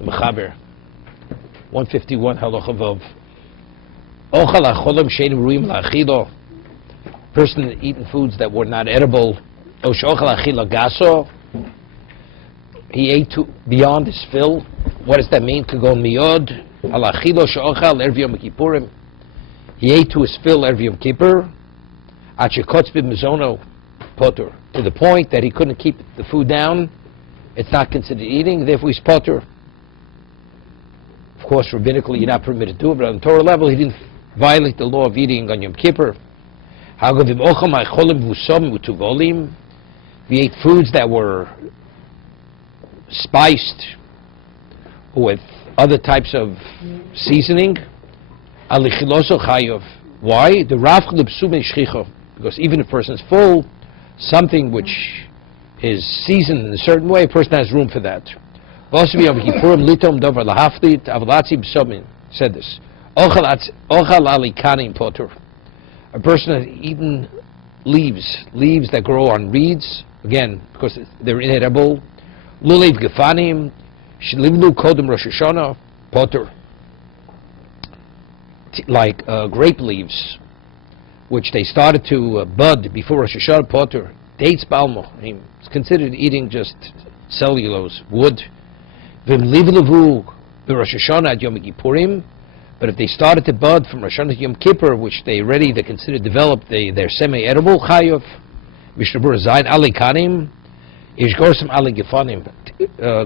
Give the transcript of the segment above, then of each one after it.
Mechaber 151 halacha vav. Ochal acholim she'enim ruim la'achilo. Person eating foods that were not edible. O she'ochal achila gaso. He ate beyond his fill. What does that mean? Kagon miyod. Al achilo she'ochal erv Yom Kippurim. He ate to his fill every Yom Kippur. At shekotz b'mizono poter. To the point that he couldn't keep the food down. It's not considered eating, therefore he's poter. Of course, rabbinically you're not permitted to do it, but on the Torah level he didn't violate the law of eating on Yom Kippur. We ate foods that were spiced with other types of seasoning. Why? Because even if a person is full, something which is seasoned in a certain way, a person has room for that. Said this. A person has eaten leaves that grow on reeds, again, because they're inedible. Lulev gefanim, shlivnu kodem Rosh Hashanah, poter. Like grape leaves, which they started to bud before Rosh Hashanah, poter. Dates balmo, it's considered eating just cellulose, wood. V'mlivlevu b'Rosh Hashanah at Yom Kippurim. But if they started to bud from Rosh Hashanah to Yom Kippur, which they consider developed, they're semi-edible, chayov. Mishna Berura Zayin alikanim, ishgorsam aligifanim,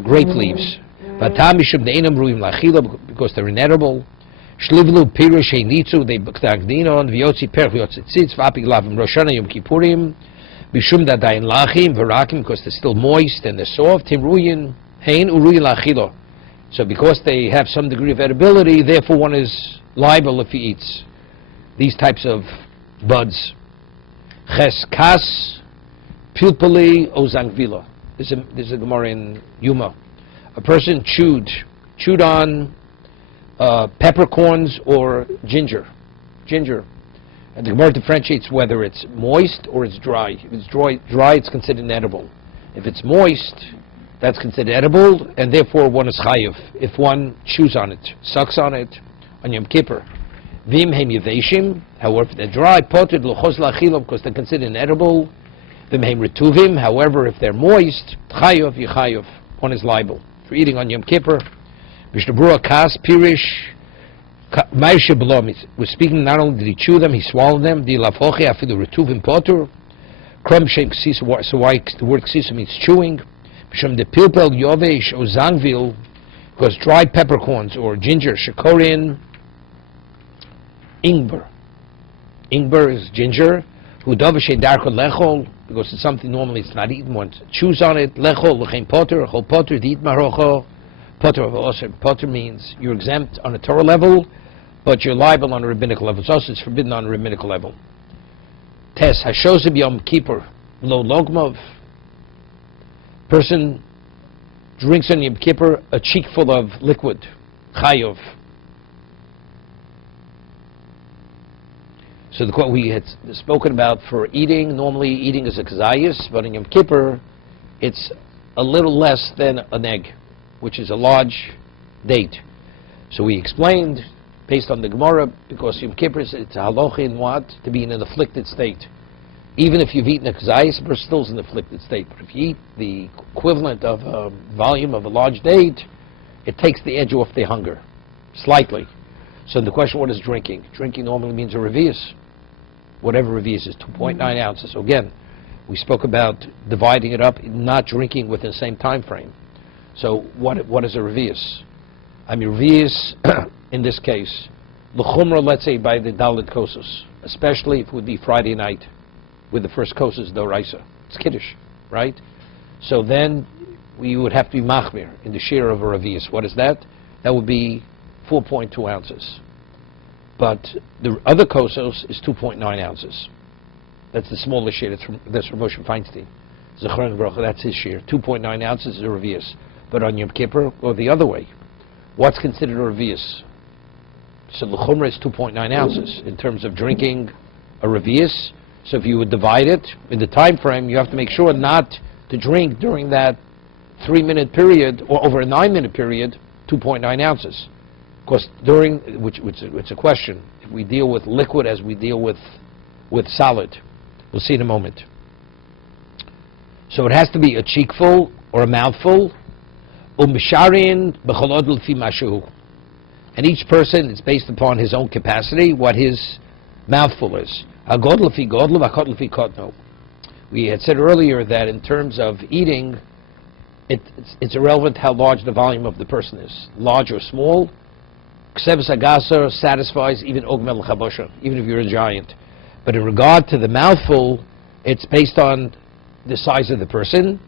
grape leaves. V'atam mishum ne'inam ruim lachila, because they're inedible. Shlivlu pirush heinitzu, they b'ktagdinon, v'yotzi perch v'yotzi tzitz, v'apig lavim Rosh Hashanah Yom Kippurim, mishum dadayin lachim, v'rakim, because they're still moist and they're soft, timruyin, hein uruyin lachilo. So because they have some degree of edibility, therefore one is liable if he eats these types of buds. Ches kas pilpuli ozangvila. This is a Gemara in Yuma. A person chewed on peppercorns or ginger. And the Gemara differentiates whether it's moist or it's dry. If it's dry, it's considered inedible. If it's moist, that's considered edible, and therefore one is chayiv if one chews on it, sucks on it, on Yom Kippur. Vim heim yeveshim, however, if they're dry, poted l'chos la'achilo, because they're considered inedible. Vim heim retuvim, however, if they're moist, chayiv, yichayiv, one is liable for eating on Yom Kippur. Mishna Berura kas pirish, ma'ishe b'lo, we're speaking not only did he chew them, he swallowed them, di lafhochi afilu retuvim poter, krum shem ksisa, so why the word ksisa means chewing. From the pilpel yovesh or zangvil, because dried peppercorns or ginger, shekorin, ingber. Ingber is ginger. Hudavishe darko lechol, because it's something normally it's not eaten. One chews on it. Lechol lechem poter, chol poter diit marocho. Poter also poter means you're exempt on a Torah level, but you're liable on a rabbinical level. So it's forbidden on a rabbinical level. Tes hashosib Yom Kippur lo logmov. Person drinks on Yom Kippur a cheek full of liquid, chayov. So what we had spoken about for eating, normally eating is a kazayis, but in Yom Kippur, it's a little less than an egg, which is a large date. So we explained, based on the Gemara, because Yom Kippur it's a halacha in what? To be in an afflicted state. Even if you've eaten a kazayis, a person still is in an afflicted state. But if you eat the equivalent of a volume of a large date, it takes the edge off the hunger, slightly. So the question, what is drinking? Drinking normally means a revius. Whatever revius is, 2.9 ounces. So again, we spoke about dividing it up, not drinking within the same time frame. So what is a revius? I mean, revius, in this case, l'chumra, let's say by the dalit kosos, especially if it would be Friday night, with the first kosos doraisa. It's kiddush, right? So then we would have to be machmir in the share of a revius. What is that? That would be 4.2 ounces. But the other kosos is 2.9 ounces. That's the smallest share. That's from Moshe Feinstein. Zechron Baruch, that's his share. 2.9 ounces is a revius. But on Yom Kippur, or the other way, what's considered a revius? So the chumrah is 2.9 ounces in terms of drinking a revius. So if you would divide it in the time frame, you have to make sure not to drink during that 3-minute period, or over a 9-minute period, 2.9 ounces. Of course, which it's a question, if we deal with liquid as we deal with solid. We'll see in a moment. So it has to be a cheekful or a mouthful. And each person, it's based upon his own capacity, what his mouthful is. We had said earlier that in terms of eating, it's irrelevant how large the volume of the person is, large or small. Ksevas agasar satisfies even ogmel chabosha, even if you're a giant. But in regard to the mouthful, it's based on the size of the person.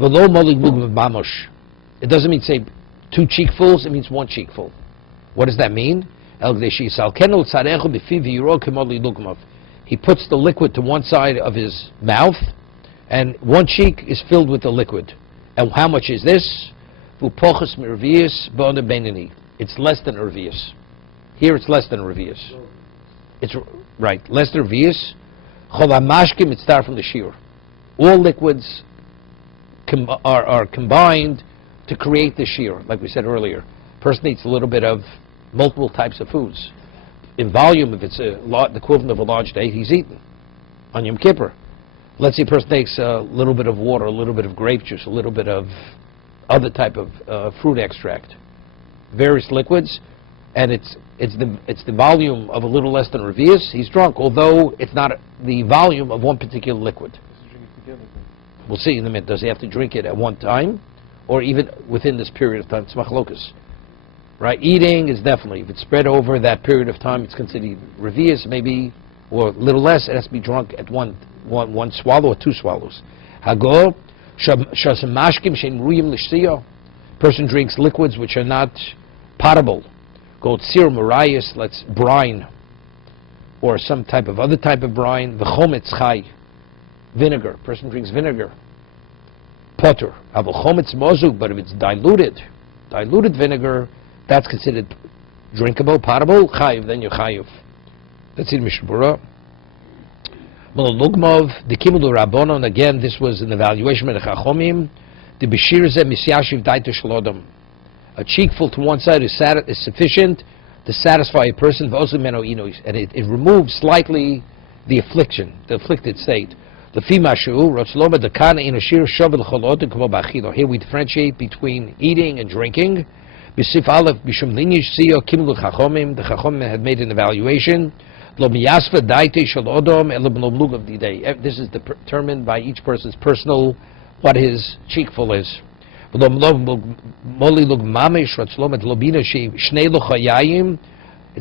It doesn't mean say 2 cheekfuls, it means 1 cheekful. What does that mean? He puts the liquid to one side of his mouth, and 1 cheek is filled with the liquid. And how much is this? It's less than Ervius. Here it's less than Ervius. It's right, less than Ervius. Cholamashkim, it's start from the shear. All liquids are combined to create the shear, like we said earlier. Person eats a little bit of multiple types of foods. In volume, if it's the equivalent of a large date, he's eaten on Yom Kippur. Let's say a person takes a little bit of water, a little bit of grape juice, a little bit of other type of fruit extract, various liquids, and it's the volume of a little less than Revius. He's drunk, although it's not the volume of one particular liquid. We'll see in a minute. Does he have to drink it at one time, or even within this period of time? It's machlokas. Right? Eating is definitely, if it's spread over that period of time, it's considered Revius, maybe, or a little less. It has to be drunk at one swallow or 2 swallows. Hagor, shasamashkim shein ruyim l'shtiyo. Person drinks liquids which are not potable. Gold sir marias, let's brine, or some type of other type of brine. V'chometz chai, vinegar. Person drinks vinegar. Potter. Av'chometz mozug, but if it's diluted vinegar, that's considered drinkable, potable. Chayiv, then you're chayiv. That's in Mishna Berura. Lugmov, the Kimul Rabbonon, again, this was an evaluation of the Chachomim. The Beshir Zeh Misyashiv Daita Shalodom. A cheekful to one side is sufficient to satisfy a person, and it removes slightly the affliction, the afflicted state. The Fimashu, Rotzloma, the Kana in a Shir Shovel Cholot, here we differentiate between eating and drinking. Bisif Aleph, Bishum Linish Siyo, Kimul Chachomim, the Chachomim had made an evaluation. This is determined by each person's personal, what his cheekful is. It's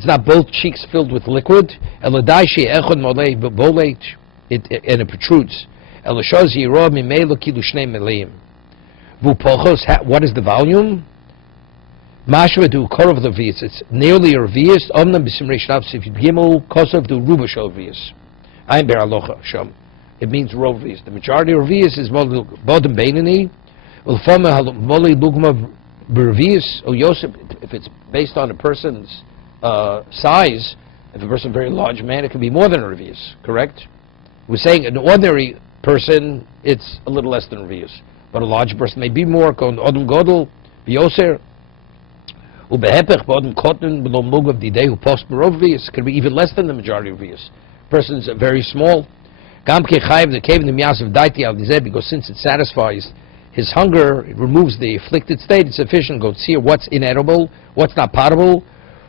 not both cheeks filled with liquid, and it protrudes. What is the volume? It's nearly a revius. If you gimel kosov do ruba shel revius. I'm ber alocha sham. It means revius. The majority of revius is bodem beinani. Ulfama moli lugma revius or Yosef. If it's based on a person's size, if a person is a very large man, it can be more than a revius. Correct? We're saying an ordinary person, it's a little less than a revius, but a large person may be more. Kon odem godel bioser. Could be even less than the majority of revius. Person's very small. Because since it satisfies his hunger, it removes the afflicted state, it's sufficient. Go see what's inedible, what's not potable.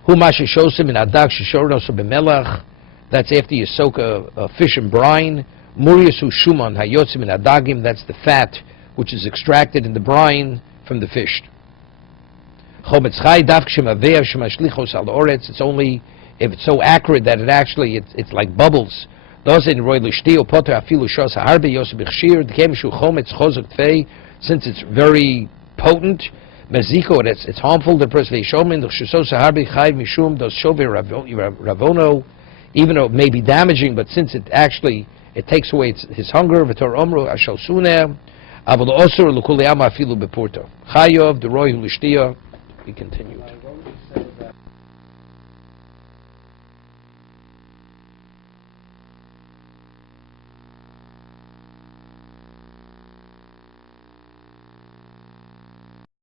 That's after you soak a fish in brine. That's the fat which is extracted in the brine from the fish. It's only if it's so accurate that it actually it's like bubbles. Since it's very potent, it's harmful to the person. Even though it may be damaging, but since it takes away his hunger. Be continued.